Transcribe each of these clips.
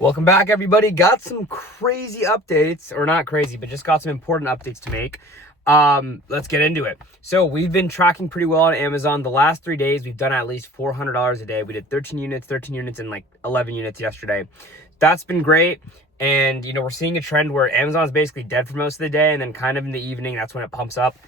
Welcome back, everybody. Got some crazy updates, or not crazy, but just got some important updates to make. Let's get into it. So we've been tracking pretty well on Amazon. The last 3 days, we've done at least $400 a day. We did 13 units, and like 11 units yesterday. That's been great. And, we're seeing a trend where Amazon is basically dead for most of the day, and then kind of in the evening, that's when it pumps up.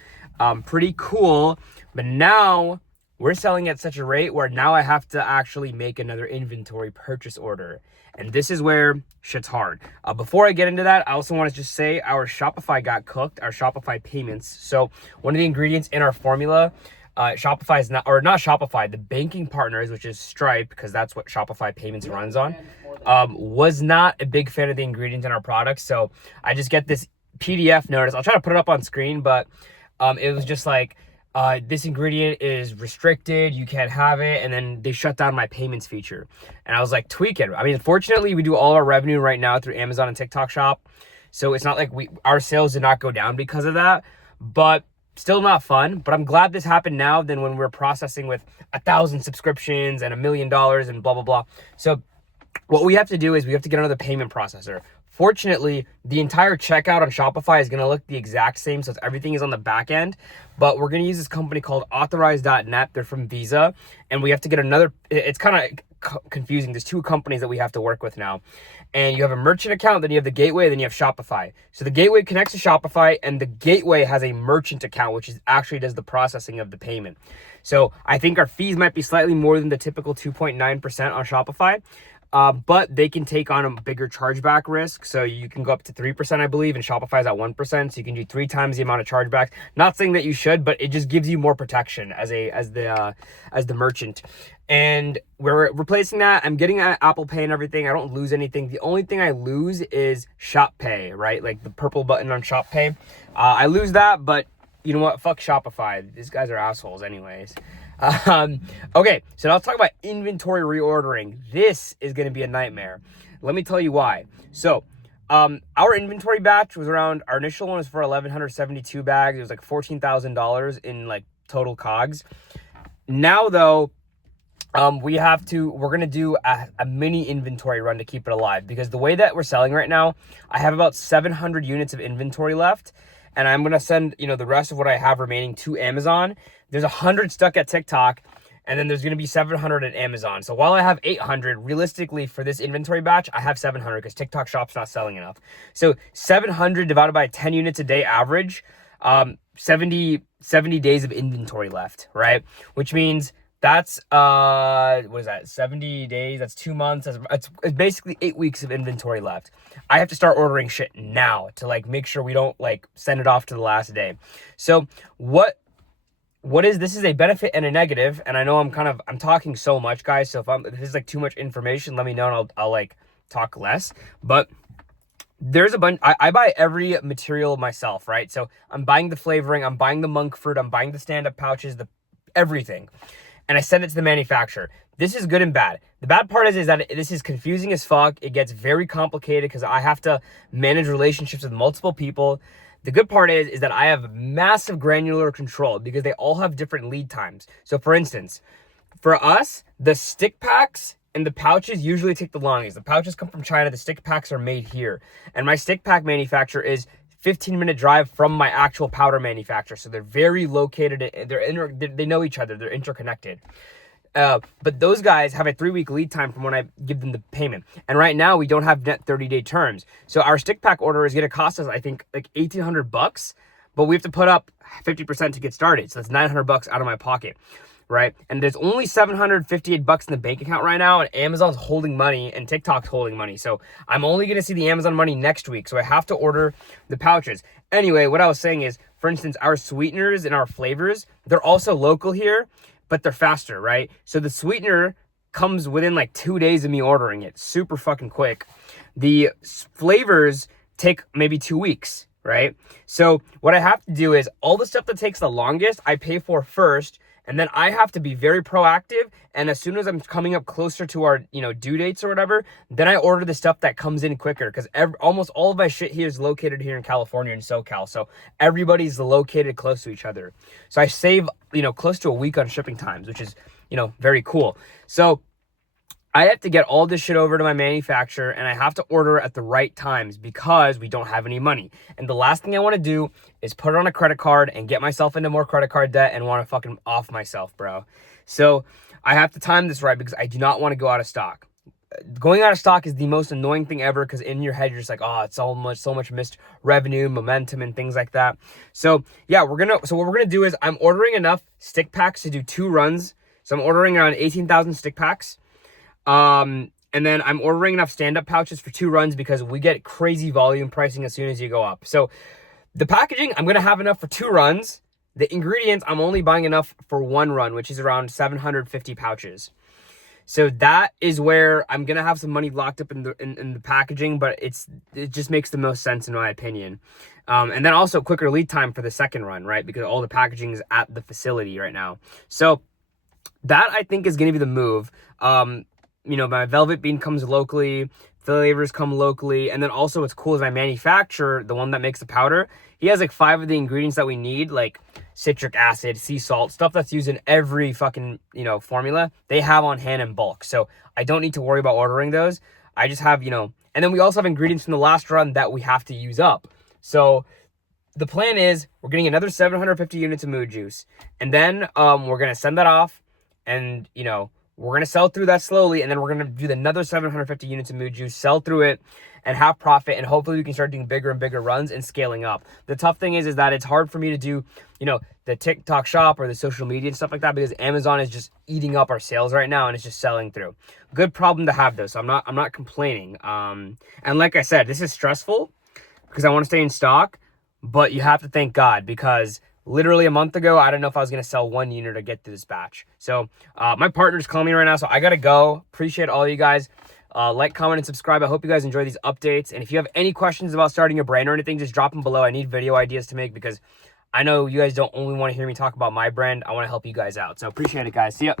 Pretty cool. But now we're selling at such a rate where now I have to actually make another inventory purchase order. And this is where shit's hard. Before I get into that, I also want to just say our Shopify got cooked, our Shopify payments. So one of the ingredients in our formula, Shopify is not Shopify, the banking partners, which is Stripe, because that's what Shopify payments runs on, was not a big fan of the ingredients in our products. So I just get this PDF notice. I'll try to put it up on screen, but it was just like, this ingredient is restricted, you can't have it, and then they shut down my payments feature. And I was like, tweak it. I mean, fortunately, we do all our revenue right now through Amazon and TikTok Shop, so it's not like our sales did not go down because of that, but still not fun. But I'm glad this happened now than when we're processing with 1,000 subscriptions and $1 million and blah, blah, blah. So what we have to do is we have to get another payment processor. Fortunately, the entire checkout on Shopify is going to look the exact same, so everything is on the back end, but we're going to use this company called Authorize.net. They're from Visa, and we have to get another. It's kind of confusing. There's two companies that we have to work with now, and you have a merchant account, then you have the gateway, then you have Shopify. So the gateway connects to Shopify, and the gateway has a merchant account, which actually does the processing of the payment. So I think our fees might be slightly more than the typical 2.9% on Shopify. But they can take on a bigger chargeback risk. So you can go up to 3%, I believe, and Shopify's at 1%. So you can do 3 times the amount of chargebacks. Not saying that you should, but it just gives you more protection as the merchant. And we're replacing that. I'm getting Apple Pay and everything. I don't lose anything. The only thing I lose is Shop Pay, right? Like the purple button on Shop Pay. I lose that, but you know what? Fuck Shopify. These guys are assholes anyways. Okay, so now let's talk about inventory reordering. This is going to be a nightmare. Let me tell you why. So, our inventory batch was around, our initial one was for 1,172 bags. It was like $14,000 in like total COGS. Now though, we're going to do a mini inventory run to keep it alive, because the way that we're selling right now, I have about 700 units of inventory left. And I'm going to send, the rest of what I have remaining to Amazon. There's 100 stuck at TikTok, and then there's going to be 700 at Amazon. So while I have 800, realistically for this inventory batch, I have 700 because TikTok Shop's not selling enough. So 700 divided by 10 units a day average, 70 days of inventory left, right? Which means that's, what is that? 70 days, that's 2 months. It's basically 8 weeks of inventory left. I have to start ordering shit now to like make sure we don't like send it off to the last day. So this is a benefit and a negative. And I know I'm talking so much, guys. So if this is like too much information, let me know and I'll like talk less. But there's a bunch. I buy every material myself, right? So I'm buying the flavoring, I'm buying the monk fruit, I'm buying the stand-up pouches, everything. And I send it to the manufacturer. This is good and bad. The bad part is that this is confusing as fuck. It gets very complicated because I have to manage relationships with multiple people. The good part is that I have massive granular control because they all have different lead times. So for instance, for us, the stick packs and the pouches usually take the longest. The pouches come from China. The stick packs are made here. And my stick pack manufacturer is 15-minute drive from my actual powder manufacturer. So they're very located. They know each other. They're interconnected. But those guys have a 3-week lead time from when I give them the payment. And right now we don't have net 30-day terms. So our stick pack order is going to cost us, I think, like $1,800, but we have to put up 50% to get started. So that's $900 out of my pocket, right? And there's only $758 in the bank account right now, and Amazon's holding money and TikTok's holding money. So I'm only going to see the Amazon money next week. So I have to order the pouches. Anyway, what I was saying is, for instance, our sweeteners and our flavors, they're also local here, but they're faster, right? So the sweetener comes within like 2 days of me ordering it. Super fucking quick. The flavors take maybe 2 weeks, right? So what I have to do is all the stuff that takes the longest, I pay for first, and then I have to be very proactive. And as soon as I'm coming up closer to our, due dates or whatever, then I order the stuff that comes in quicker, because almost all of my shit here is located here in California and SoCal. So everybody's located close to each other. So I save, close to a week on shipping times, which is, very cool. So I have to get all this shit over to my manufacturer, and I have to order at the right times because we don't have any money. And the last thing I want to do is put it on a credit card and get myself into more credit card debt and want to fucking off myself, bro. So I have to time this right because I do not want to go out of stock. Going out of stock is the most annoying thing ever because in your head you're just like, oh, it's so much missed revenue, momentum, and things like that. So yeah, what we're gonna do is I'm ordering enough stick packs to do 2 runs. So I'm ordering around 18,000 stick packs. And then I'm ordering enough stand-up pouches for 2 runs because we get crazy volume pricing as soon as you go up. So the packaging, I'm gonna have enough for 2 runs. The ingredients, I'm only buying enough for 1 run, which is around 750 pouches. So that is where I'm gonna have some money locked up in the packaging, but it just makes the most sense in my opinion. And then also quicker lead time for the second run, right? Because all the packaging is at the facility right now. So that I think is gonna be the move. You know, my velvet bean comes locally, flavors come locally, and then also what's cool is my manufacturer, the one that makes the powder, he has like 5 of the ingredients that we need, like citric acid, sea salt, stuff that's used in every fucking, you know, formula, they have on hand in bulk. So I don't need to worry about ordering those. I just have, you know, and then we also have ingredients from the last run that we have to use up. So the plan is we're getting another 750 units of mood juice, and then we're going to send that off, and, you know, we're going to sell through that slowly, and then we're going to do another 750 units of mood juice, sell through it, and have profit, and hopefully we can start doing bigger and bigger runs and scaling up. The tough thing is that it's hard for me to do, you know, the TikTok shop or the social media and stuff like that because Amazon is just eating up our sales right now, and it's just selling through. Good problem to have, though, so I'm not complaining. And like I said, this is stressful because I want to stay in stock, but you have to thank God because literally a month ago, I don't know if I was going to sell 1 unit or get through this batch. So my partner's calling me right now, so I got to go. Appreciate all you guys. Like, comment, and subscribe. I hope you guys enjoy these updates. And if you have any questions about starting a brand or anything, just drop them below. I need video ideas to make because I know you guys don't only want to hear me talk about my brand. I want to help you guys out. So appreciate it, guys. See ya.